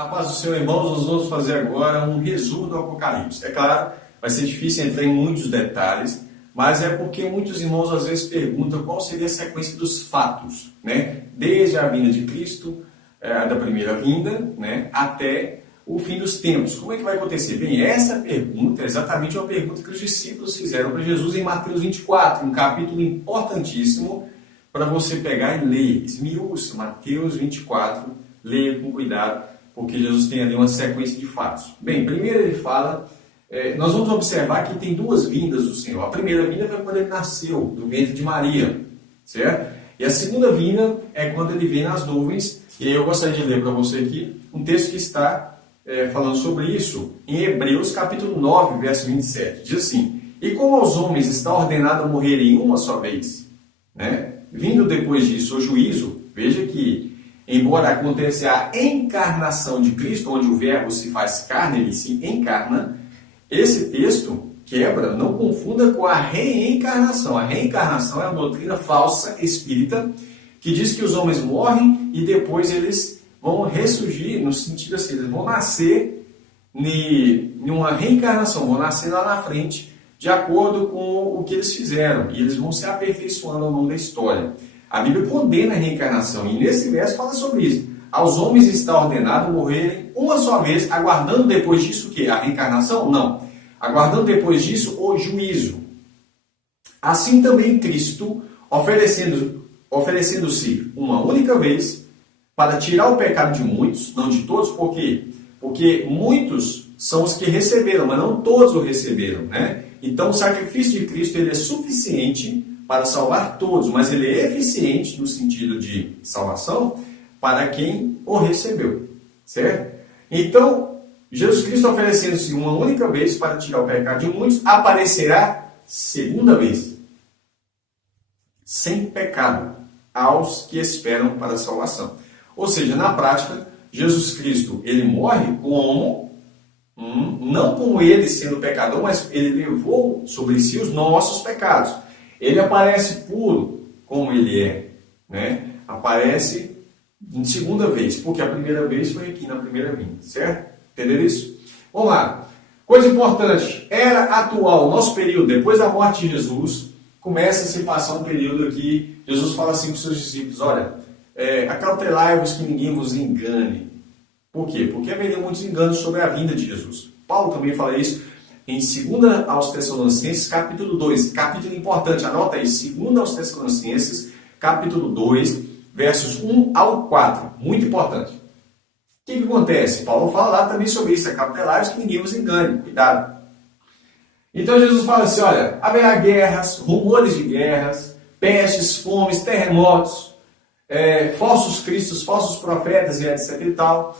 A paz do Senhor, irmãos, nós vamos fazer agora um resumo do Apocalipse. É claro, vai ser difícil entrar em muitos detalhes, mas é porque muitos irmãos às vezes perguntam qual seria a sequência dos fatos, né? Desde a vinda de Cristo, da primeira vinda, né? Até o fim dos tempos. Como é que vai acontecer? Bem, essa pergunta é exatamente uma pergunta que os discípulos fizeram para Jesus em Mateus 24, um capítulo importantíssimo para você pegar e ler. Esmiúça, Mateus 24, leia com cuidado, porque Jesus tem ali uma sequência de fatos. Bem, primeiro ele fala, nós vamos observar que tem duas vindas do Senhor. A primeira vinda foi quando ele nasceu, do ventre de Maria, certo? E a segunda vinda é quando ele vem nas nuvens. E aí eu gostaria de ler para você aqui um texto que está falando sobre isso em Hebreus capítulo 9, verso 27. Diz assim: e como aos homens está ordenado morrerem uma só vez, né? Vindo depois disso o juízo, veja que, embora aconteça a encarnação de Cristo, onde o verbo se faz carne, ele se encarna, esse texto quebra, não confunda com a reencarnação. A reencarnação é uma doutrina falsa espírita que diz que os homens morrem e depois eles vão ressurgir, no sentido assim, eles vão nascer em uma reencarnação, vão nascer lá na frente, de acordo com o que eles fizeram, e eles vão se aperfeiçoando ao longo da história. A Bíblia condena a reencarnação, e nesse verso fala sobre isso. Aos homens está ordenado morrerem uma só vez, aguardando depois disso o quê? A reencarnação? Não. Aguardando depois disso o juízo. Assim também Cristo, oferecendo-se uma única vez, para tirar o pecado de muitos, não de todos, por quê? Porque muitos são os que receberam, mas não todos o receberam, né? Então o sacrifício de Cristo ele é suficiente para salvar todos, mas ele é eficiente no sentido de salvação para quem o recebeu, certo? Então, Jesus Cristo oferecendo-se uma única vez para tirar o pecado de muitos, aparecerá segunda vez, sem pecado, aos que esperam para a salvação. Ou seja, na prática, Jesus Cristo, ele morre como, não como ele sendo pecador, mas ele levou sobre si os nossos pecados. Ele aparece puro, como ele é, né? Aparece em segunda vez, porque a primeira vez foi aqui na primeira vinda, certo? Entenderam isso? Vamos lá. Coisa importante, era atual, o nosso período, depois da morte de Jesus, começa a se passar um período aqui, Jesus fala assim para os seus discípulos, olha, acautelai-vos que ninguém vos engane. Por quê? Porque haveria muitos enganos sobre a vinda de Jesus. Paulo também fala isso em 2 aos Tessalonicenses, capítulo 2. Capítulo importante, anota aí. 2 aos Tessalonicenses, capítulo 2, versos 1 ao 4. Muito importante. O que acontece? Paulo fala lá também sobre isso. Acautelai-vos que ninguém vos engane. Cuidado. Então Jesus fala assim, olha, haverá guerras, rumores de guerras, pestes, fomes, terremotos, falsos cristos, falsos profetas e etc e tal.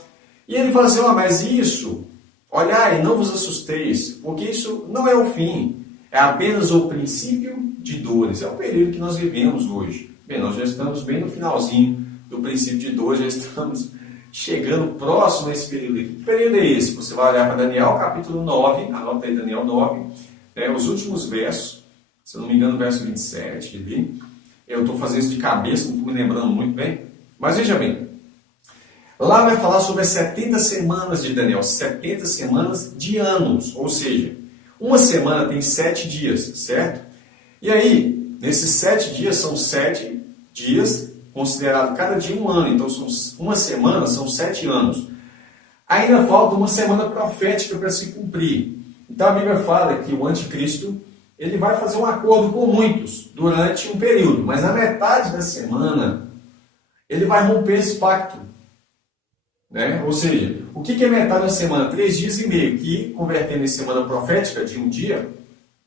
E ele fala assim, mas isso, olhai, não vos assusteis, porque isso não é o fim, é apenas o princípio de dores. É o período que nós vivemos hoje. Bem, nós já estamos bem no finalzinho do princípio de dores, já estamos chegando próximo a esse período aqui. Que período é esse? Você vai olhar para Daniel, capítulo 9, anota aí Daniel 9, os últimos versos, se eu não me engano, verso 27, ali. Eu estou fazendo isso de cabeça, não estou me lembrando muito bem. Mas veja bem, lá vai falar sobre as 70 semanas de Daniel, 70 semanas de anos, ou seja, uma semana tem 7 dias, certo? E aí, nesses 7 dias, são 7 dias, considerado cada dia um ano, então uma semana são 7 anos. Ainda falta uma semana profética para se cumprir. Então a Bíblia fala que o anticristo ele vai fazer um acordo com muitos durante um período, mas na metade da semana ele vai romper esse pacto. Né? Ou seja, o que é metade da semana? 3 dias e meio, que convertendo em semana profética de um dia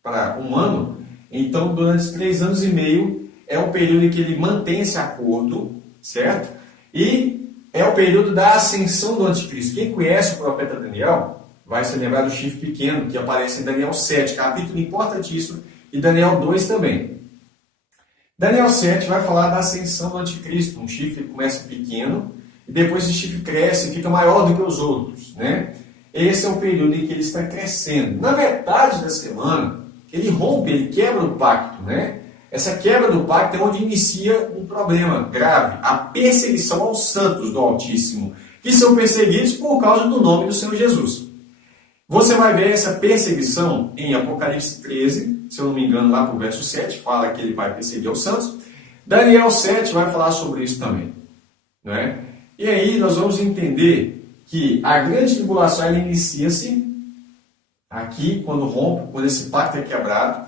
para um ano, então durante 3 anos e meio é um período em que ele mantém esse acordo, certo? E é o período da ascensão do anticristo. Quem conhece o profeta Daniel vai se lembrar do chifre pequeno, que aparece em Daniel 7, capítulo importantíssimo, e Daniel 2 também. Daniel 7 vai falar da ascensão do anticristo, um chifre que começa pequeno, e depois esse chifre cresce e fica maior do que os outros, né? Esse é o período em que ele está crescendo. Na metade da semana, ele rompe, ele quebra o pacto, né? Essa quebra do pacto é onde inicia um problema grave, a perseguição aos santos do Altíssimo, que são perseguidos por causa do nome do Senhor Jesus. Você vai ver essa perseguição em Apocalipse 13, se eu não me engano, lá para o verso 7, fala que ele vai perseguir os santos. Daniel 7 vai falar sobre isso também. Não é? E aí nós vamos entender que a grande tribulação ela inicia-se aqui, quando rompe, quando esse pacto é quebrado.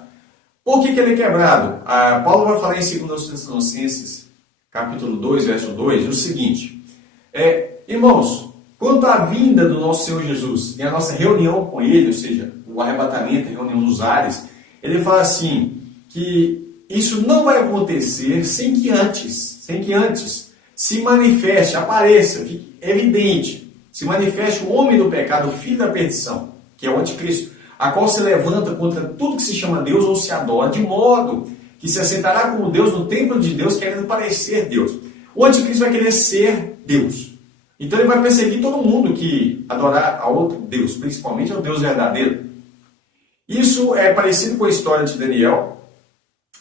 Por que ele é quebrado? Paulo vai falar em 2 Tessalonicenses, capítulo 2, verso 2, o seguinte: irmãos, quanto à vinda do nosso Senhor Jesus e a nossa reunião com Ele, ou seja, o arrebatamento, a reunião nos ares, ele fala assim, que isso não vai acontecer sem que antes se manifeste, apareça, fique evidente, se manifeste o homem do pecado, o filho da perdição, que é o anticristo, a qual se levanta contra tudo que se chama Deus ou se adora, de modo que se assentará como Deus no templo de Deus, querendo parecer Deus. O anticristo vai querer ser Deus. Então ele vai perseguir todo mundo que adorar a outro Deus, principalmente ao Deus verdadeiro. Isso é parecido com a história de Daniel,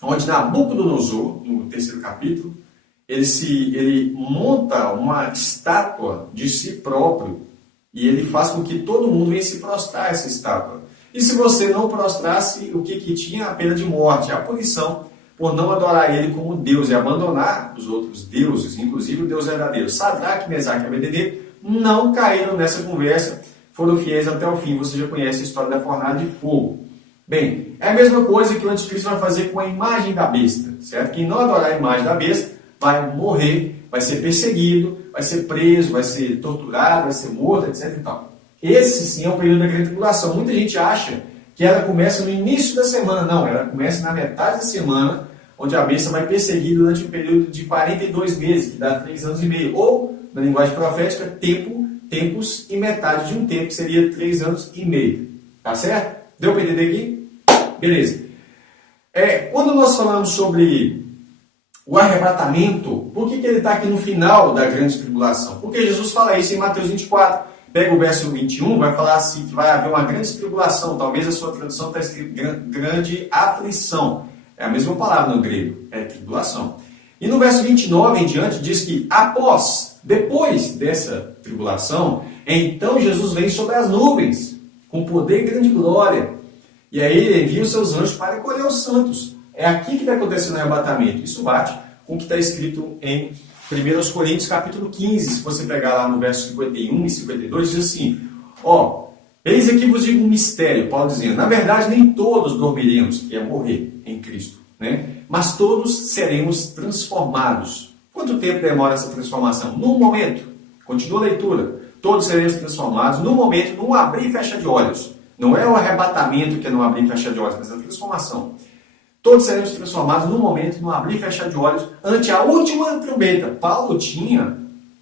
onde Nabucodonosor, no 3º capítulo, ele monta uma estátua de si próprio e ele faz com que todo mundo venha se prostrar a essa estátua. E se você não prostrasse, o que tinha? A pena de morte, a punição por não adorar ele como Deus e abandonar os outros deuses, inclusive o Deus verdadeiro. Sadraque, Mesaque e Abednego não caíram nessa conversa, foram fiéis até o fim. Você já conhece a história da fornalha de fogo. Bem, é a mesma coisa que o anticristo vai fazer com a imagem da besta, certo? Quem não adorar a imagem da besta vai morrer, vai ser perseguido, vai ser preso, vai ser torturado, vai ser morto, etc. e tal. Esse sim é o período da grande tribulação. Muita gente acha que ela começa no início da semana. Não, ela começa na metade da semana, onde a besta vai perseguir durante um período de 42 meses, que dá 3 anos e meio. Ou, na linguagem profética, tempos e metade de um tempo, que seria 3 anos e meio. Tá certo? Deu para entender aqui? Beleza. Quando nós falamos sobre o arrebatamento, por que ele está aqui no final da grande tribulação? Porque Jesus fala isso em Mateus 24. Pega o verso 21, vai falar assim, que vai haver uma grande tribulação. Talvez a sua tradução está escrito grande aflição. É a mesma palavra no grego, é tribulação. E no verso 29 em diante diz que depois dessa tribulação, então Jesus vem sobre as nuvens, com poder e grande glória. E aí ele envia os seus anjos para recolher os santos. É aqui que está acontecendo o arrebatamento. Isso bate com o que está escrito em 1 Coríntios capítulo 15, se você pegar lá no verso 51 e 52, diz assim, eis aqui vos digo um mistério, Paulo dizendo, na verdade nem todos dormiremos, que é morrer em Cristo, né? Mas todos seremos transformados. Quanto tempo demora essa transformação? Num momento, continua a leitura, todos seremos transformados, num momento, num abrir e fechar de olhos. Não é o arrebatamento que é no abrir e fechar de olhos, mas a transformação. Todos seremos transformados num momento, num abrir e fechar de olhos, ante a última trombeta. Paulo tinha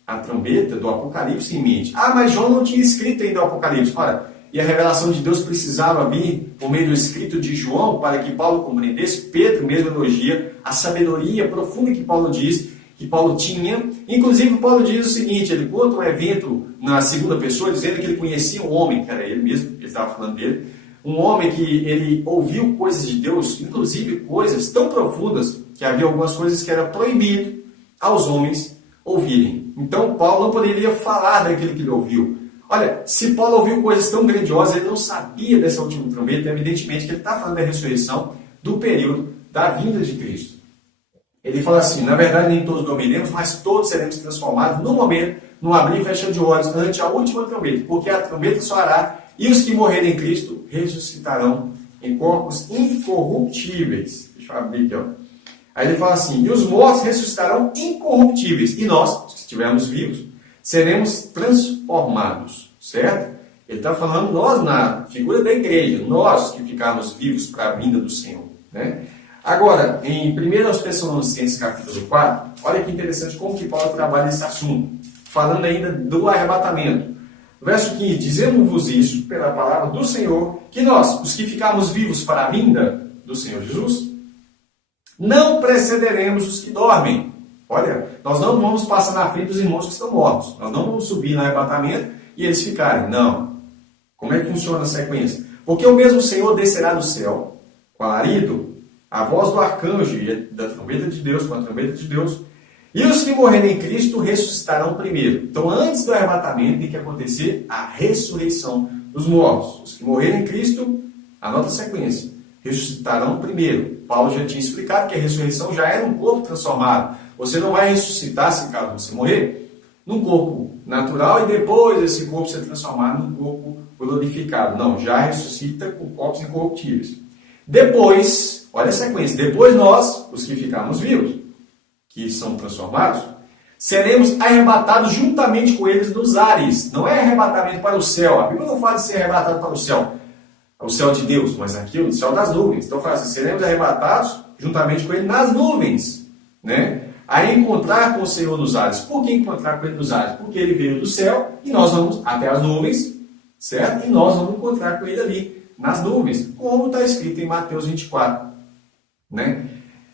a trombeta do Apocalipse em mente. Mas João não tinha escrito ainda o Apocalipse. Ora, e a revelação de Deus precisava vir por meio do escrito de João para que Paulo compreendesse. Pedro mesmo elogia a sabedoria profunda que Paulo diz, que Paulo tinha. Inclusive, Paulo diz o seguinte, ele conta um evento na segunda pessoa, dizendo que ele conhecia um homem, que era ele mesmo, ele estava falando dele, um homem que ele ouviu coisas de Deus, inclusive coisas tão profundas, que havia algumas coisas que era proibido aos homens ouvirem. Então, Paulo não poderia falar daquilo que ele ouviu. Olha, se Paulo ouviu coisas tão grandiosas, ele não sabia dessa última trombeta, evidentemente que ele está falando da ressurreição do período da vinda de Cristo. Ele fala assim, na verdade nem todos dormiremos, mas todos seremos transformados no momento, no abrir e fechar de olhos, ante a última trombeta, porque a trombeta soará e os que morrerem em Cristo ressuscitarão em corpos incorruptíveis. Deixa eu abrir aqui, ó. Aí ele fala assim, e os mortos ressuscitarão incorruptíveis, e nós, que estivermos vivos, seremos transformados, certo? Ele está falando nós na figura da igreja, nós que ficarmos vivos para a vinda do Senhor, né? Agora, em 1 Tessalonicenses capítulo 4, olha que interessante como que Paulo trabalha esse assunto, falando ainda do arrebatamento. Verso 15, dizemos-vos isso pela palavra do Senhor, que nós, os que ficarmos vivos para a vinda do Senhor Jesus, não precederemos os que dormem. Olha, nós não vamos passar na frente dos irmãos que estão mortos. Nós não vamos subir no arrebatamento e eles ficarem. Não. Como é que funciona a sequência? Porque o mesmo Senhor descerá do céu, com alarido, a voz do arcanjo e da trombeta de Deus, com a trombeta de Deus, E os que morrerem em Cristo ressuscitarão primeiro. Então, antes do arrebatamento, tem que acontecer a ressurreição dos mortos. Os que morrerem em Cristo, anota a sequência, ressuscitarão primeiro. Paulo já tinha explicado que a ressurreição já era um corpo transformado. Você não vai ressuscitar, se caso você morrer, num corpo natural e depois esse corpo ser transformado num corpo glorificado. Não, já ressuscita com corpos incorruptíveis. Depois, olha a sequência, depois nós, os que ficarmos vivos, que são transformados, seremos arrebatados juntamente com eles nos ares. Não é arrebatamento para o céu. A Bíblia não fala de ser arrebatado para o céu de Deus, mas aqui o céu das nuvens. Então fala assim, seremos arrebatados juntamente com ele nas nuvens, né? A encontrar com o Senhor nos ares. Por que encontrar com ele nos ares? Porque ele veio do céu e nós vamos até as nuvens, certo? E nós vamos encontrar com ele ali, nas nuvens, como está escrito em Mateus 24, né?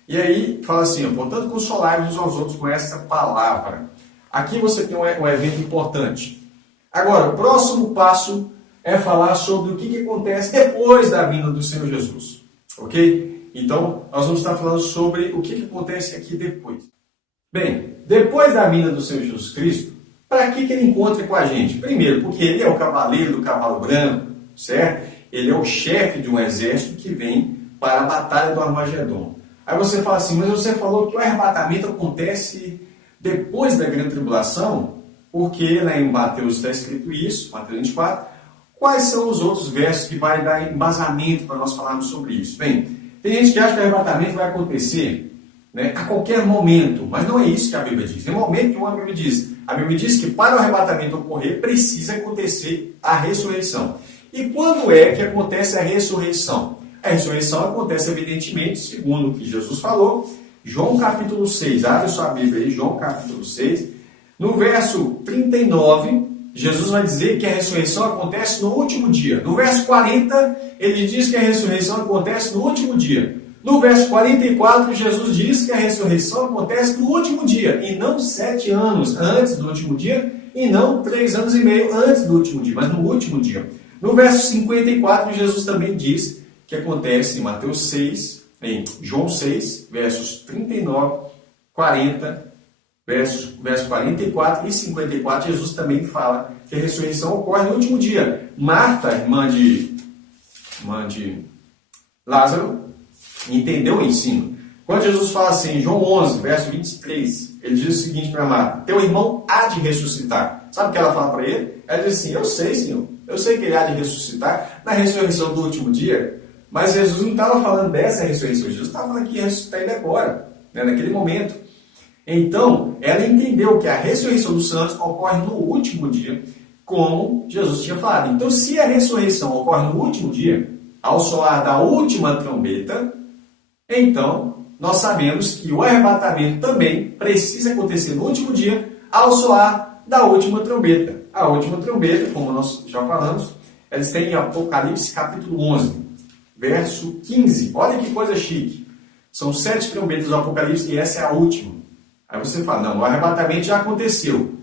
E aí, fala assim, portanto, consolai-vos uns aos outros com essa palavra. Aqui você tem um evento importante. Agora, o próximo passo é falar sobre o que acontece depois da vinda do Senhor Jesus. Ok? Então, nós vamos estar falando sobre o que acontece aqui depois. Bem, depois da vinda do Senhor Jesus Cristo, para que ele encontre com a gente? Primeiro, porque ele é o cavaleiro do cavalo branco, certo? Ele é o chefe de um exército que vem para a batalha do Armagedon. Aí você fala assim, mas você falou que o arrebatamento acontece depois da grande tribulação, porque lá em Mateus está escrito isso, Mateus 24. Quais são os outros versos que vai dar embasamento para nós falarmos sobre isso? Bem, tem gente que acha que o arrebatamento vai acontecer, né, a qualquer momento, mas não é isso que a Bíblia diz. Tem um momento que a Bíblia diz. A Bíblia diz que para o arrebatamento ocorrer, precisa acontecer a ressurreição. E quando é que acontece a ressurreição? A ressurreição acontece, evidentemente, segundo o que Jesus falou, João capítulo 6, abre sua Bíblia aí, João capítulo 6, no verso 39, Jesus vai dizer que a ressurreição acontece no último dia. No verso 40, ele diz que a ressurreição acontece no último dia. No verso 44, Jesus diz que a ressurreição acontece no último dia, e não 7 anos antes do último dia, e não 3 anos e meio antes do último dia, mas no último dia. No verso 54, Jesus também diz que acontece em Mateus 6, em João 6, versos 39, 40, verso 44 e 54, Jesus também fala que a ressurreição ocorre no último dia. Marta, irmã de Lázaro, entendeu o ensino. Quando Jesus fala assim, em João 11, verso 23, ele diz o seguinte para Marta, teu irmão há de ressuscitar. Sabe o que ela fala para ele? Ela diz assim, eu sei, Senhor, eu sei que ele há de ressuscitar na ressurreição do último dia, mas Jesus não estava falando dessa ressurreição, Jesus estava falando que ia ressuscitar ele agora, né, naquele momento. Então, ela entendeu que a ressurreição dos santos ocorre no último dia, como Jesus tinha falado. Então, se a ressurreição ocorre no último dia, ao soar da última trombeta, então nós sabemos que o arrebatamento também precisa acontecer no último dia, ao soar da última trombeta. A última trombeta, como nós já falamos, eles têm em Apocalipse capítulo 11, verso 15. Olha que coisa chique. São 7 trombetas do Apocalipse e essa é a última. Aí você fala, não, o arrebatamento já aconteceu.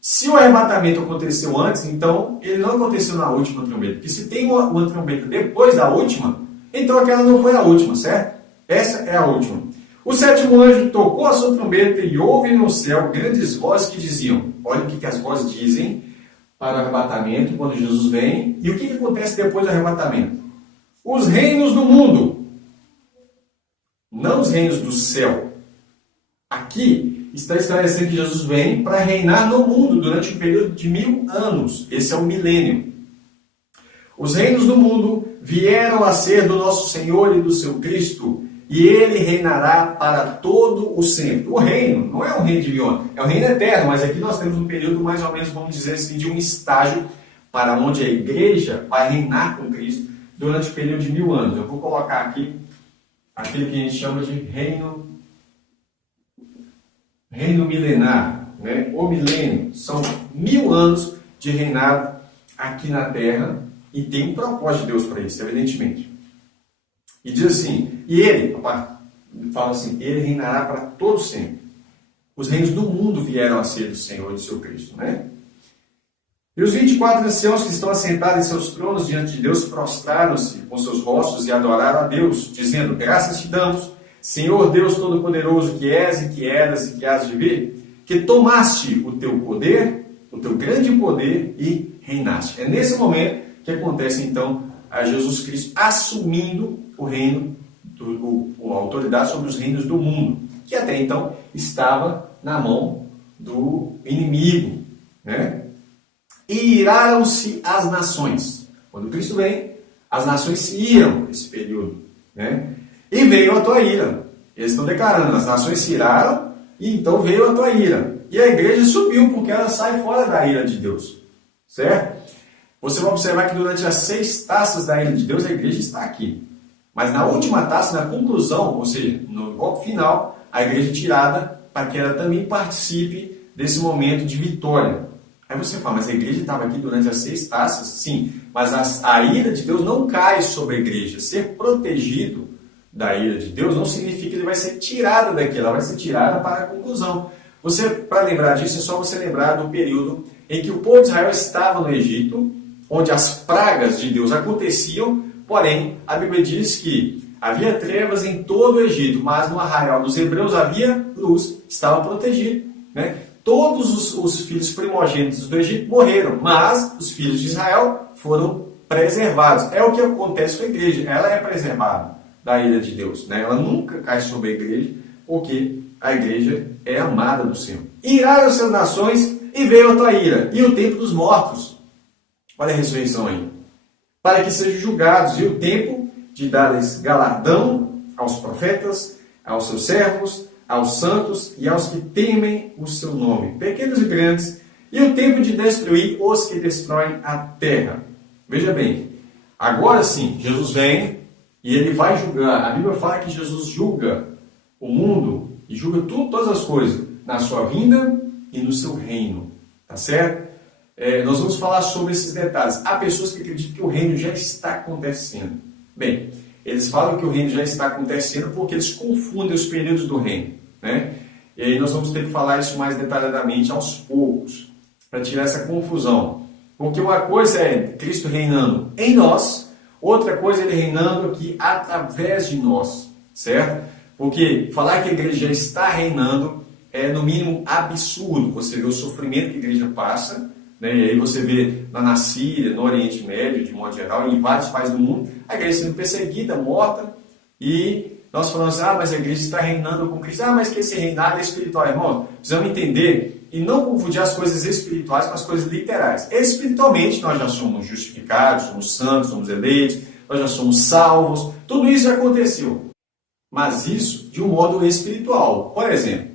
Se o arrebatamento aconteceu antes, então ele não aconteceu na última trombeta. Porque se tem uma trombeta depois da última, então aquela não foi a última, certo? Essa é a última. O 7º anjo tocou a sua trombeta e houve no céu grandes vozes que diziam, olha o que as vozes dizem para o arrebatamento, quando Jesus vem. E o que acontece depois do arrebatamento? Os reinos do mundo, não os reinos do céu. Aqui está estabelecendo que Jesus vem para reinar no mundo durante um período de 1000 anos. Esse é o milênio. Os reinos do mundo vieram a ser do nosso Senhor e do seu Cristo, e ele reinará para todo o sempre. O reino não é um reino de Viona, é um reino eterno, mas aqui nós temos um período mais ou menos, vamos dizer assim, de um estágio para onde a igreja vai reinar com Cristo durante o período de 1000 anos. Eu vou colocar aqui aquilo que a gente chama de reino milenar, né? O milênio. São 1000 anos de reinado aqui na Terra e tem um propósito de Deus para isso, evidentemente. E diz assim, e ele, fala assim, ele reinará para todo sempre. Os reinos do mundo vieram a ser do Senhor e do seu Cristo, né? E os 24 anciãos que estão assentados em seus tronos diante de Deus prostraram-se com seus rostos e adoraram a Deus, dizendo, graças te damos, Senhor Deus Todo-Poderoso que és e que eras e que has de vir, que tomaste o teu poder, o teu grande poder e reinaste. É nesse momento que acontece então a Jesus Cristo assumindo o reino, a autoridade sobre os reinos do mundo, que até então estava na mão do inimigo, né? E iraram-se as nações. Quando Cristo vem, as nações se iram nesse período, né? E veio a tua ira. Eles estão declarando, as nações se iraram e então veio a tua ira. E a igreja subiu porque ela sai fora da ira de Deus, certo? Você vai observar que durante as 6 taças da ira de Deus a igreja está aqui. Mas na última taça, na conclusão, ou seja, no golpe final, a igreja é tirada para que ela também participe desse momento de vitória. Aí você fala, mas a igreja estava aqui durante as 6 taças? Sim, mas a ira de Deus não cai sobre a igreja. Ser protegido da ira de Deus não significa que ele vai ser tirado daqui, ela vai ser tirada para a conclusão. Para lembrar disso, é só você lembrar do período em que o povo de Israel estava no Egito, onde as pragas de Deus aconteciam, porém, a Bíblia diz que havia trevas em todo o Egito, mas no arraial dos hebreus havia luz, estava protegido, né? Todos os filhos primogênitos do Egito morreram, mas os filhos de Israel foram preservados. É o que acontece com a igreja, ela é preservada da ira de Deus, né? Ela nunca cai sobre a igreja, porque a igreja é amada do Senhor. Iraram-se as nações e veio a tua ira, e o tempo dos mortos. Olha a ressurreição aí. Para que sejam julgados, e o tempo de dar-lhes galardão aos profetas, aos seus servos, aos santos e aos que temem o seu nome, pequenos e grandes, e o tempo de destruir os que destroem a terra. Veja bem, agora sim, Jesus vem e ele vai julgar. A Bíblia fala que Jesus julga o mundo e julga todas as coisas, na sua vinda e no seu reino. Tá certo? Nós vamos falar sobre esses detalhes. Há pessoas que acreditam que o reino já está acontecendo. Bem, eles falam que o reino já está acontecendo porque eles confundem os períodos do reino, né? E aí nós vamos ter que falar isso mais detalhadamente aos poucos, para tirar essa confusão. Porque uma coisa é Cristo reinando em nós, outra coisa é Ele reinando aqui através de nós, certo? Porque falar que a igreja já está reinando é, no mínimo, absurdo. Você vê o sofrimento que a igreja passa, né? E aí você vê na Síria, no Oriente Médio, de modo geral, em vários países do mundo, a igreja sendo perseguida, morta, e nós falamos, mas a igreja está reinando com Cristo. Mas que esse reinado é espiritual, irmão. Precisamos entender e não confundir as coisas espirituais com as coisas literais. Espiritualmente, nós já somos justificados, somos santos, somos eleitos, nós já somos salvos, tudo isso já aconteceu. Mas isso de um modo espiritual. Por exemplo,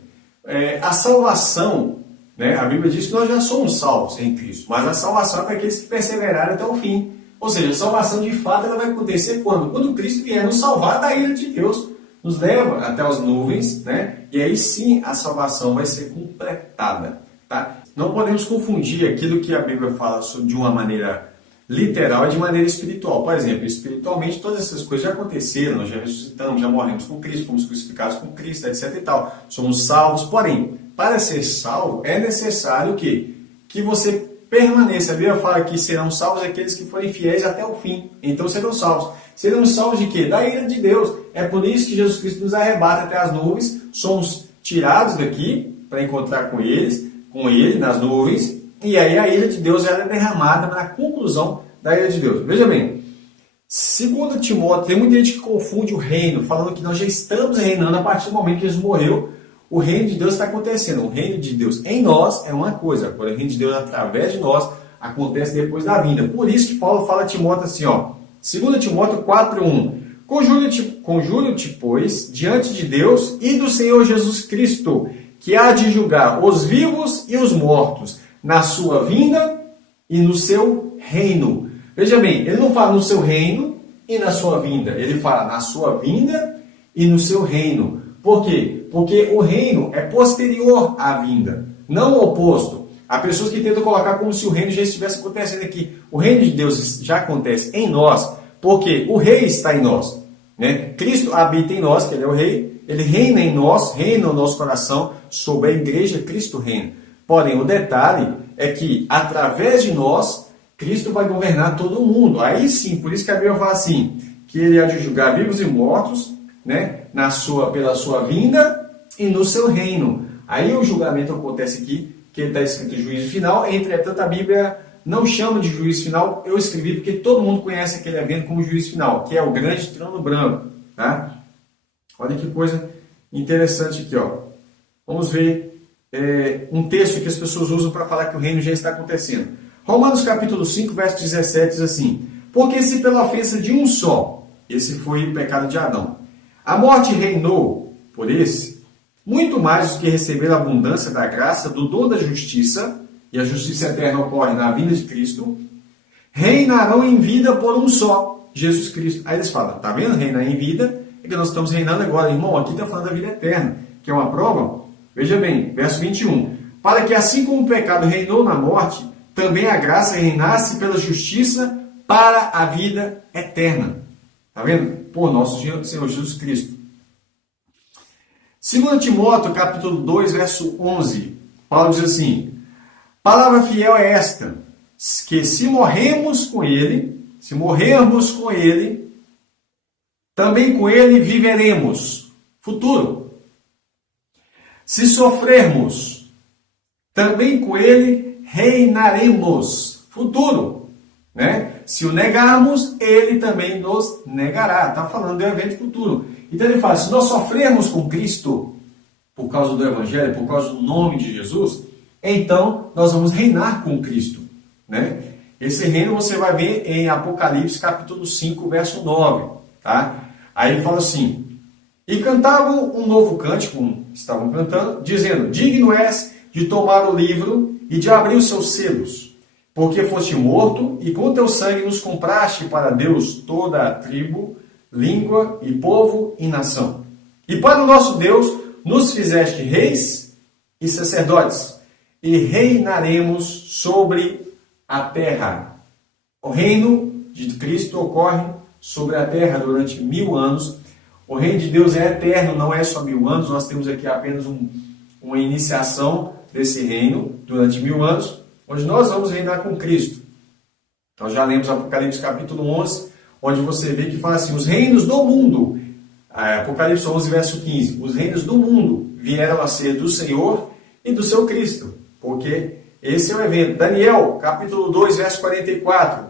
a salvação, né? A Bíblia diz que nós já somos salvos em Cristo, mas a salvação é para aqueles que perseverarem até o fim. Ou seja, a salvação de fato ela vai acontecer quando? Quando Cristo vier nos salvar da ira de Deus, nos leva até as nuvens, né? E aí sim a salvação vai ser completada. Tá? Não podemos confundir aquilo que a Bíblia fala de uma maneira literal e de maneira espiritual. Por exemplo, espiritualmente todas essas coisas já aconteceram, nós já ressuscitamos, já morremos com Cristo, fomos crucificados com Cristo, etc. e tal. Somos salvos, porém, para ser salvo é necessário que você permaneça. A Bíblia fala que serão salvos aqueles que forem fiéis até o fim. Então serão salvos. Serão salvos de quê? Da ira de Deus. É por isso que Jesus Cristo nos arrebata até as nuvens. Somos tirados daqui para encontrar com Ele nas nuvens. E aí a ira de Deus ela é derramada na conclusão da ira de Deus. Veja bem, segundo Timóteo, tem muita gente que confunde o reino, falando que nós já estamos reinando a partir do momento que Jesus morreu. O reino de Deus está acontecendo. O reino de Deus em nós é uma coisa. Agora, o reino de Deus através de nós acontece depois da vinda. Por isso que Paulo fala a Timóteo assim, 2 Timóteo 4:1. Conjuro-te, pois, diante de Deus e do Senhor Jesus Cristo, que há de julgar os vivos e os mortos, na sua vinda e no seu reino. Veja bem, ele não fala no seu reino e na sua vinda. Ele fala na sua vinda e no seu reino. Por quê? Porque o reino é posterior à vinda, não o oposto. Há pessoas que tentam colocar como se o reino já estivesse acontecendo aqui. O reino de Deus já acontece em nós, porque o rei está em nós, né? Cristo habita em nós, que ele é o rei, ele reina em nós, reina no nosso coração, sobre a igreja Cristo reina. Porém, o detalhe é que, através de nós, Cristo vai governar todo o mundo. Aí sim, por isso que a Bíblia fala assim, que ele há de julgar vivos e mortos né, pela sua vinda e no seu reino. Aí o julgamento acontece aqui, que está escrito juízo final. Entretanto, a Bíblia não chama de juízo final. Eu escrevi porque todo mundo conhece aquele evento como juízo final, que é o grande trono branco. Tá? Olha que coisa interessante aqui. Ó. Vamos ver um texto que as pessoas usam para falar que o reino já está acontecendo. Romanos capítulo 5, verso 17 diz assim: porque se pela ofensa de um só, esse foi o pecado de Adão, a morte reinou por esse, muito mais os que receberam a abundância da graça, do dom da justiça, e a justiça eterna ocorre na vinda de Cristo, reinarão em vida por um só, Jesus Cristo. Aí eles falam, tá vendo? Reinar em vida, é que nós estamos reinando agora. Irmão, aqui está falando da vida eterna, que é uma prova. Veja bem, verso 21. Para que assim como o pecado reinou na morte, também a graça reinasse pela justiça para a vida eterna. Está vendo? Por nosso Senhor Jesus Cristo. 2 Timóteo, capítulo 2, verso 11. Paulo diz assim: palavra fiel é esta, que se morrermos com ele, também com ele viveremos. Futuro. Se sofrermos, também com ele reinaremos. Futuro. Né? Se o negarmos, ele também nos negará. Está falando do evento futuro. Então ele fala, se nós sofrermos com Cristo, por causa do Evangelho, por causa do nome de Jesus, então nós vamos reinar com Cristo. Né? Esse reino você vai ver em Apocalipse capítulo 5, verso 9. Tá? Aí ele fala assim, e cantavam um novo cântico, estavam cantando, dizendo, digno és de tomar o livro e de abrir os seus selos, porque foste morto, e com teu sangue nos compraste para Deus toda a tribo, língua e povo e nação. E para o nosso Deus nos fizeste reis e sacerdotes, e reinaremos sobre a terra. O reino de Cristo ocorre sobre a terra durante 1000 anos. O reino de Deus é eterno, não é só 1000 anos. Nós temos aqui apenas uma iniciação desse reino durante 1000 anos, onde nós vamos reinar com Cristo. Nós já lemos Apocalipse capítulo 11, onde você vê que fala assim, os reinos do mundo, Apocalipse 11, verso 15, os reinos do mundo vieram a ser do Senhor e do seu Cristo, porque esse é o evento. Daniel, capítulo 2, verso 44,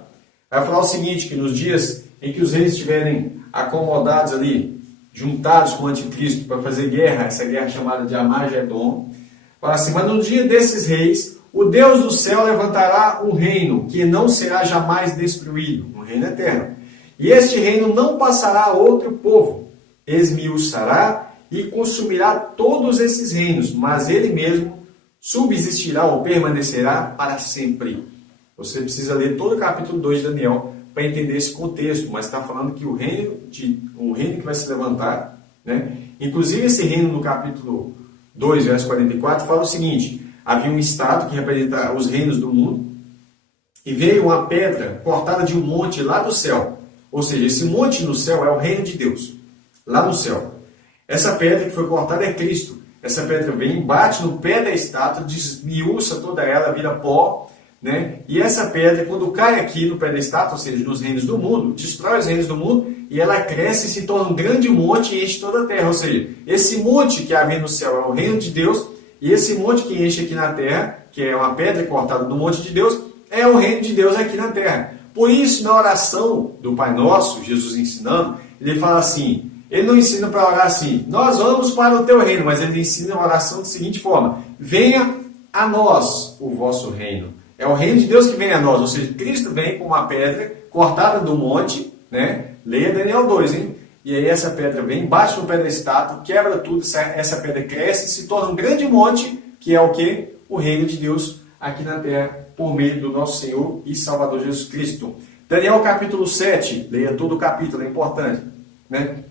vai falar o seguinte, que nos dias em que os reis estiverem acomodados ali, juntados com o anticristo para fazer guerra, essa guerra chamada de Armagedon, fala assim, mas no dia desses reis, o Deus do céu levantará um reino que não será jamais destruído, um reino eterno. E este reino não passará a outro povo, esmiuçará e consumirá todos esses reinos, mas ele mesmo subsistirá ou permanecerá para sempre. Você precisa ler todo o capítulo 2 de Daniel para entender esse contexto, mas está falando que um reino que vai se levantar, né? Inclusive esse reino no capítulo 2, verso 44, fala o seguinte, havia um estado que representa os reinos do mundo, e veio uma pedra cortada de um monte lá do céu, ou seja, esse monte no céu é o reino de Deus, lá no céu. Essa pedra que foi cortada é Cristo. Essa pedra vem, bate no pé da estátua, desmiuça toda ela, vira pó, né? E essa pedra, quando cai aqui no pé da estátua, ou seja, nos reinos do mundo, destrói os reinos do mundo, e ela cresce e se torna um grande monte e enche toda a terra. Ou seja, esse monte que havia no céu é o reino de Deus, e esse monte que enche aqui na terra, que é uma pedra cortada do monte de Deus, é o reino de Deus aqui na terra. Por isso, na oração do Pai Nosso, Jesus ensinando, ele fala assim, ele não ensina para orar assim, nós vamos para o teu reino, mas ele ensina a oração da seguinte forma, venha a nós o vosso reino. É o reino de Deus que vem a nós, ou seja, Cristo vem com uma pedra cortada do monte, né? Leia Daniel 2, hein? E aí essa pedra vem, bate no pé da estátua, quebra tudo, essa pedra cresce, se torna um grande monte, que é o quê? O reino de Deus aqui na terra, por meio do nosso Senhor e Salvador Jesus Cristo. Daniel capítulo 7, leia todo o capítulo, é importante, né?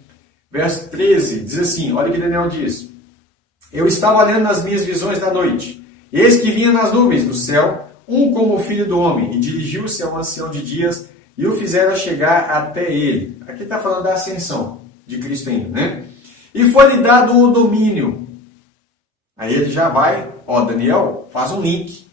Verso 13, diz assim, olha o que Daniel diz. Eu estava olhando nas minhas visões da noite, e eis que vinha nas nuvens do céu, um como o filho do homem, e dirigiu-se ao ancião de dias, e o fizeram chegar até ele. Aqui está falando da ascensão de Cristo ainda, né? E foi-lhe dado o domínio. Aí ele já vai, Daniel, faz um link.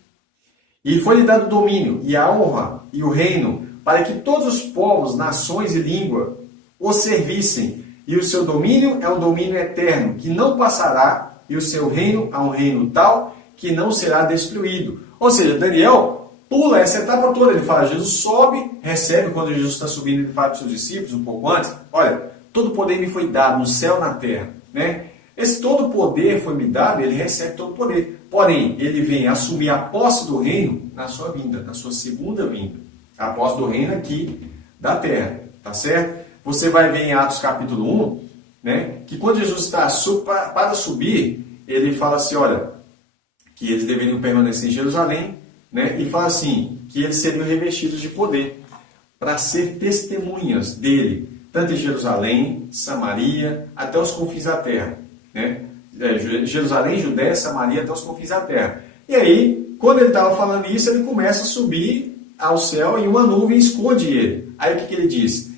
E foi-lhe dado o domínio, e a honra, e o reino, para que todos os povos, nações e língua o servissem. E o seu domínio é um domínio eterno, que não passará, e o seu reino é um reino tal que não será destruído. Ou seja, Daniel pula essa etapa toda. Ele fala, Jesus sobe, recebe, quando Jesus está subindo, ele fala para os seus discípulos, um pouco antes, olha, todo poder me foi dado no céu e na terra. Né? Esse todo poder foi me dado, ele recebe todo poder. Porém, ele vem assumir a posse do reino na sua vinda, na sua segunda vinda. A posse do reino aqui da terra, tá certo? Você vai ver em Atos capítulo 1, né, que quando Jesus está para subir, ele fala assim, olha, que eles deveriam permanecer em Jerusalém, né, e fala assim, que eles seriam revestidos de poder para ser testemunhas dele, tanto em Jerusalém, Samaria, até os confins da terra. Né? Jerusalém, Judéia, Samaria, até os confins da terra. E aí, quando ele estava falando isso, ele começa a subir ao céu e uma nuvem esconde ele. Aí o que ele diz?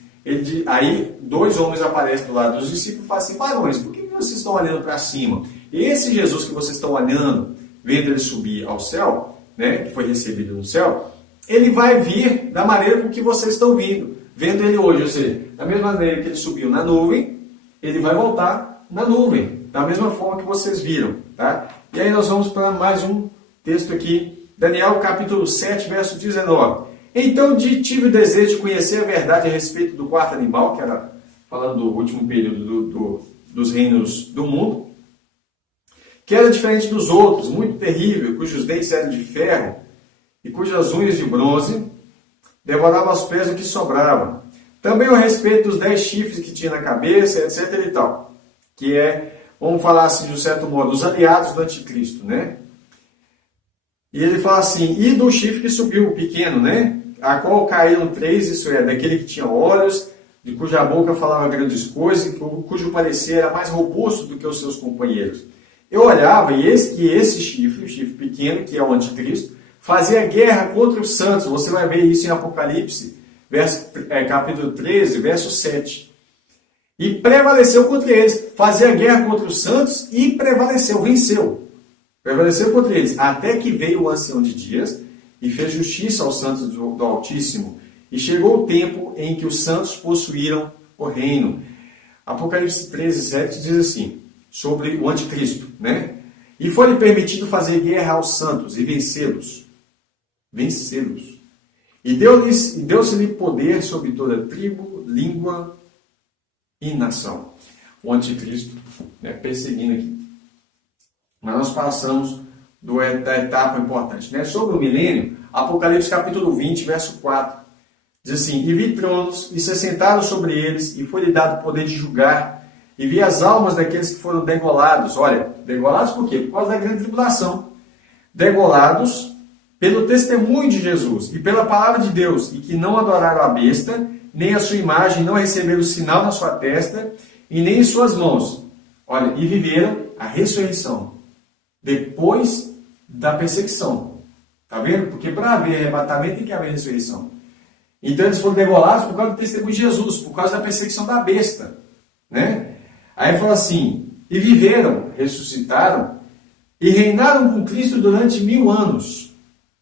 Aí 2 homens aparecem do lado dos discípulos e falam assim, varões, por que vocês estão olhando para cima? Esse Jesus que vocês estão olhando, vendo ele subir ao céu, né, que foi recebido no céu, ele vai vir da maneira com que vocês estão vendo ele hoje. Ou seja, da mesma maneira que ele subiu na nuvem, ele vai voltar na nuvem, da mesma forma que vocês viram. Tá? E aí nós vamos para mais um texto aqui, Daniel capítulo 7, verso 19. Então tive o desejo de conhecer a verdade a respeito do quarto animal, que era falando do último período dos reinos do mundo, que era diferente dos outros, muito terrível, cujos dentes eram de ferro e cujas unhas de bronze, devorava aos pés o que sobrava. Também a respeito dos 10 chifres que tinha na cabeça, etc. e tal. Que é, vamos falar assim de um certo modo, os aliados do anticristo, né? E ele fala assim, e do chifre que subiu, o pequeno, né? A qual caíram 3, isso é, daquele que tinha olhos, de cuja boca falava grandes coisas, cujo parecer era mais robusto do que os seus companheiros. Eu olhava e eis que esse chifre, o chifre pequeno, que é o anticristo, fazia guerra contra os santos. Você vai ver isso em Apocalipse, capítulo 13, verso 7. E prevaleceu contra eles. Fazia guerra contra os santos e prevaleceu, venceu. Prevaleceu contra eles, até que veio o ancião de dias e fez justiça aos santos do Altíssimo. E chegou o tempo em que os santos possuíram o reino. Apocalipse 13, 7 diz assim, sobre o anticristo, né? E foi-lhe permitido fazer guerra aos santos e vencê-los. Vencê-los. E deu-se-lhe poder sobre toda tribo, língua e nação. O anticristo, né, perseguindo aqui. Mas nós passamos da etapa importante. Né? Sobre o milênio, Apocalipse capítulo 20, verso 4. Diz assim, e vi tronos, e se sentaram sobre eles, e foi-lhe dado o poder de julgar, e vi as almas daqueles que foram degolados. Olha, degolados por quê? Por causa da grande tribulação. Degolados pelo testemunho de Jesus e pela palavra de Deus, e que não adoraram a besta, nem a sua imagem, não receberam o sinal na sua testa, e nem em suas mãos. Olha, e viveram a ressurreição depois da perseguição. Está vendo? Porque para haver arrebatamento tem que haver ressurreição. Então eles foram degolados por causa do testemunho de Jesus, por causa da perseguição da besta. Né? Aí fala assim, e viveram, ressuscitaram, e reinaram com Cristo durante 1000 anos.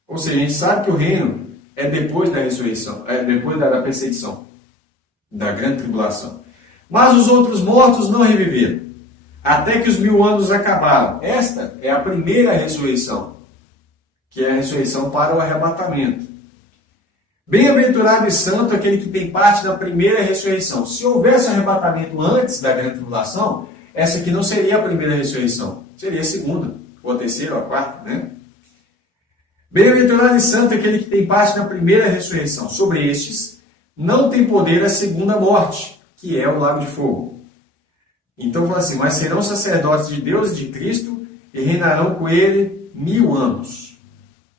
Ou seja, a gente sabe que o reino é depois da ressurreição, é depois da perseguição, da grande tribulação. Mas os outros mortos não reviveram, até que os 1000 anos acabaram. Esta é a primeira ressurreição, que é a ressurreição para o arrebatamento. Bem-aventurado e santo aquele que tem parte da primeira ressurreição. Se houvesse arrebatamento antes da grande tribulação, essa aqui não seria a primeira ressurreição, seria a segunda, ou a terceira, ou a quarta, né? Bem-aventurado e santo aquele que tem parte da primeira ressurreição. Sobre estes, não tem poder a segunda morte, que é o lago de fogo. Então fala assim, mas serão sacerdotes de Deus e de Cristo, e reinarão com ele 1000 anos.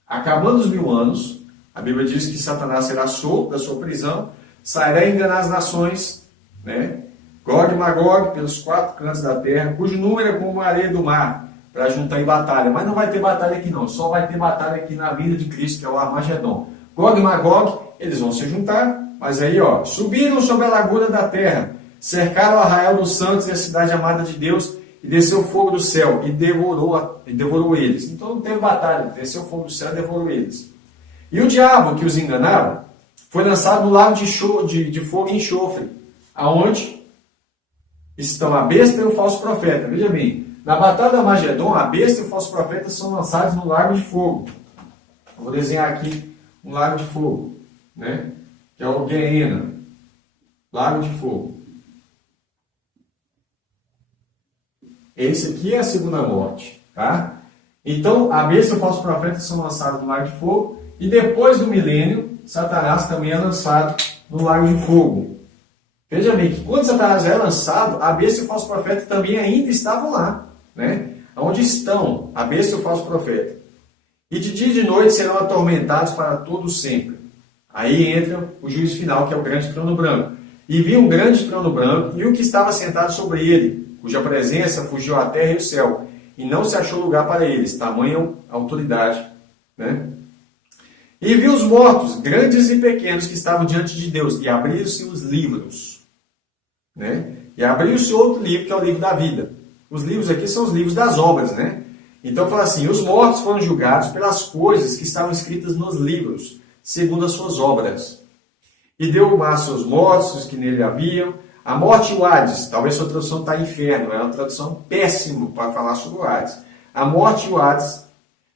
Acabando os 1000 anos, a Bíblia diz que Satanás será solto da sua prisão, sairá a enganar as nações, né? Gog e Magog, pelos 4 cantos da terra, cujo número é como a areia do mar, para juntar em batalha. Mas não vai ter batalha aqui não, só vai ter batalha aqui na vinda de Cristo, que é o Armagedon. Gog e Magog, eles vão se juntar, mas aí, ó, subiram sobre a largura da terra, cercaram o arraial dos santos e a cidade amada de Deus, e desceu fogo do céu, e devorou eles. Então não teve batalha, desceu fogo do céu e devorou eles. E o diabo que os enganava foi lançado no lago de fogo e enxofre, aonde estão a besta e o falso profeta. Veja bem, na batalha da Magedon, a besta e o falso profeta são lançados no lago de fogo. Eu vou desenhar aqui um lago de fogo, né? Que é o Guiena, lago de fogo. Esse aqui é a segunda morte, tá? Então, a besta e o falso profeta são lançados no lago de fogo, e depois do milênio, Satanás também é lançado no lago de fogo. Veja bem que quando Satanás é lançado, a besta e o falso profeta também ainda estavam lá, né? Onde estão a besta e o falso profeta? E de dia e de noite serão atormentados para todo sempre. Aí entra o juízo final, que é o grande trono branco. E vi um grande trono branco e o que estava sentado sobre ele, cuja presença fugiu a terra e o céu, e não se achou lugar para eles, tamanha autoridade, né? E vi os mortos, grandes e pequenos, que estavam diante de Deus, e abriram-se os livros, né? E abriu-se outro livro, que é o livro da vida. Os livros aqui são os livros das obras, né? Então fala assim, os mortos foram julgados pelas coisas que estavam escritas nos livros, segundo as suas obras. E deu o mar aos seus mortos, os que nele haviam. A morte e o Hades, talvez sua tradução está inferno, é uma tradução péssima para falar sobre o Hades. A morte e o Hades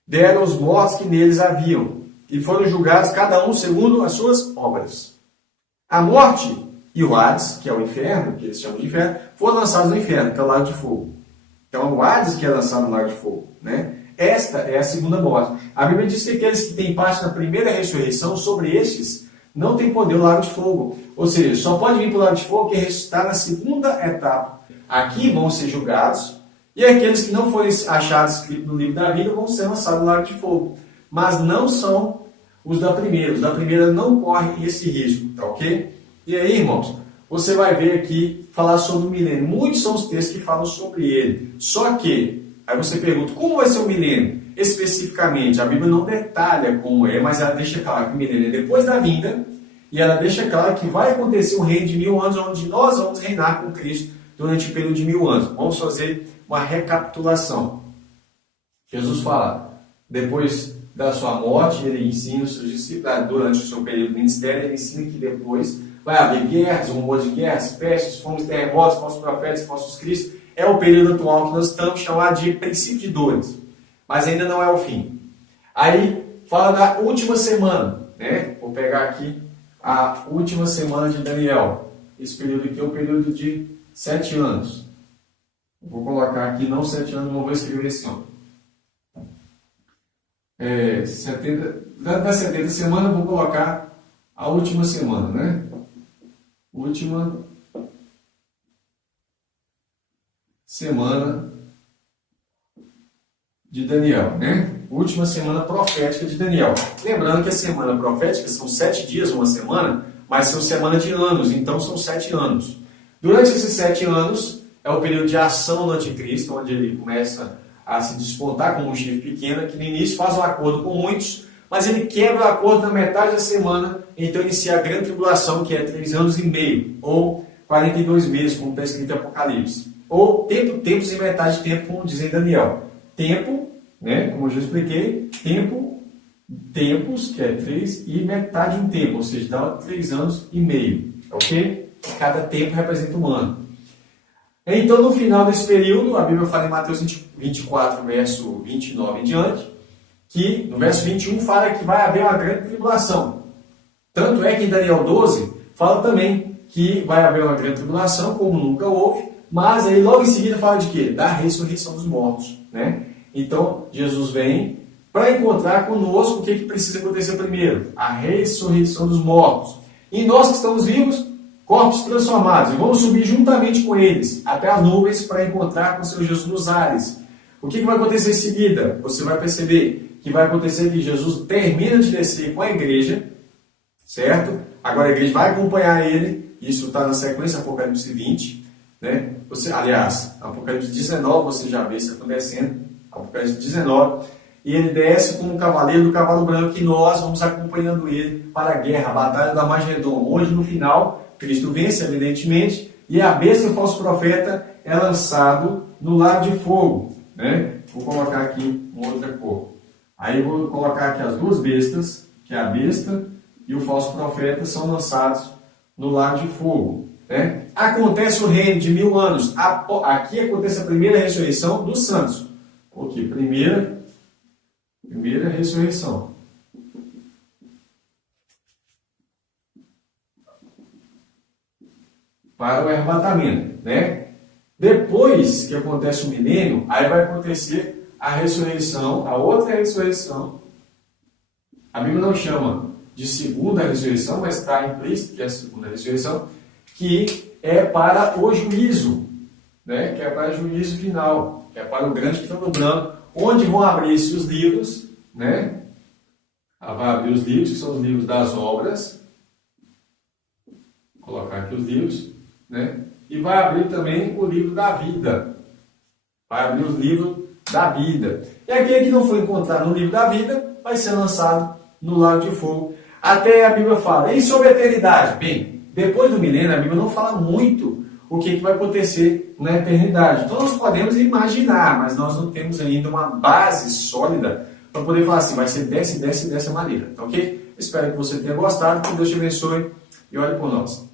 deram os mortos que neles haviam, e foram julgados cada um segundo as suas obras. A morte e o Hades, que é o inferno, que eles chamam de inferno, foram lançados no inferno, que é o lago de fogo. Então, o Hades que é lançado no lago de fogo, né? Esta é a segunda morte. A Bíblia diz que aqueles que têm parte na primeira ressurreição, sobre estes, não tem poder o lago de fogo. Ou seja, só pode vir para o lago de fogo quem ressuscitar na segunda etapa. Aqui vão ser julgados, e aqueles que não forem achados escritos no livro da vida vão ser lançados no lago de fogo. Mas não são os da primeira. Os da primeira não correm esse risco, tá ok? E aí, irmãos, você vai ver aqui falar sobre o milênio. Muitos são os textos que falam sobre ele. Só que, aí você pergunta, como vai ser o milênio? Especificamente, a Bíblia não detalha como é, mas ela deixa claro que o milênio é depois da vinda, e ela deixa claro que vai acontecer um reino de 1000 anos, onde nós vamos reinar com Cristo durante o período de 1000 anos. Vamos fazer uma recapitulação. Jesus fala, depois da sua morte, ele ensina os seus discípulos, durante o seu período de ministério, ele ensina que depois vai haver guerras, rumores de guerras, pestes, fomos, terremotos, falsos profetas, falsos cristos. É o período atual que nós estamos chamando de princípio de dores. Mas ainda não é o fim. Aí, fala da última semana, né? Vou pegar aqui a última semana de Daniel. Esse período aqui é o período de 7 anos. Vou colocar aqui, não 7 anos, não vou escrever assim, ó. 70 semana, vou colocar a última semana, né? Última semana de Daniel, né? Última semana profética de Daniel. Lembrando que a semana profética são 7 dias, uma semana, mas são semana de anos, então são 7 anos. Durante esses 7 anos, é o período de ação do anticristo, onde ele começa a se despontar como um chifre pequeno, que no início faz um acordo com muitos, mas ele quebra o acordo na metade da semana, então inicia a grande tribulação, que é 3 anos e meio, ou 42 meses, como está escrito em Apocalipse. Ou tempos e metade de tempo, como diz em Daniel. Tempo, né, como eu já expliquei, tempos, que é 3, e metade em tempo, ou seja, dá 3 anos e meio, ok? Cada tempo representa um ano. Então, no final desse período, a Bíblia fala em Mateus 24, verso 29 em diante, que no verso 21 fala que vai haver uma grande tribulação. Tanto é que em Daniel 12 fala também que vai haver uma grande tribulação, como nunca houve, mas aí logo em seguida fala de quê? Da ressurreição dos mortos, né? Então, Jesus vem para encontrar conosco o que precisa acontecer primeiro? A ressurreição dos mortos. E nós que estamos vivos, corpos transformados, e vamos subir juntamente com eles até as nuvens para encontrar com o Senhor Jesus nos ares. O que vai acontecer em seguida? Você vai perceber que vai acontecer que Jesus termina de descer com a igreja, certo? Agora a igreja vai acompanhar ele, isso está na sequência Apocalipse 20, né? Aliás, Apocalipse 19 você já vê isso acontecendo, Apocalipse 19, e ele desce como um cavaleiro do cavalo branco, e nós vamos acompanhando ele para a guerra, a batalha da Magedon, onde no final Cristo vence, evidentemente, e a besta, o falso profeta, é lançado no lago de fogo, né? Vou colocar aqui uma outra cor. Aí eu vou colocar aqui as duas bestas, que é a besta e o falso profeta, são lançados no lago de fogo. né? Acontece o reino de 1000 anos. Aqui acontece a primeira ressurreição dos santos. Ok, primeira ressurreição. Para o arrebatamento, né? Depois que acontece o milênio, aí vai acontecer a ressurreição, a outra ressurreição. A Bíblia não chama de segunda ressurreição, mas está implícito que é a segunda ressurreição, que é para o juízo, né? Que é para o juízo final, que é para o grande trono branco, onde vão abrir-se os livros, né? Vai abrir os livros, que são os livros das obras. Vou colocar aqui os livros, né? E vai abrir também o livro da vida. Vai abrir o livro da vida. E aquele que não foi encontrado no livro da vida vai ser lançado no lago de fogo. Até a Bíblia fala, e sobre a eternidade? Bem, depois do milênio, a Bíblia não fala muito o que vai acontecer na eternidade. Então nós podemos imaginar, mas nós não temos ainda uma base sólida para poder falar assim, vai ser dessa maneira. Tá ok? Espero que você tenha gostado, que Deus te abençoe e olhe por nós.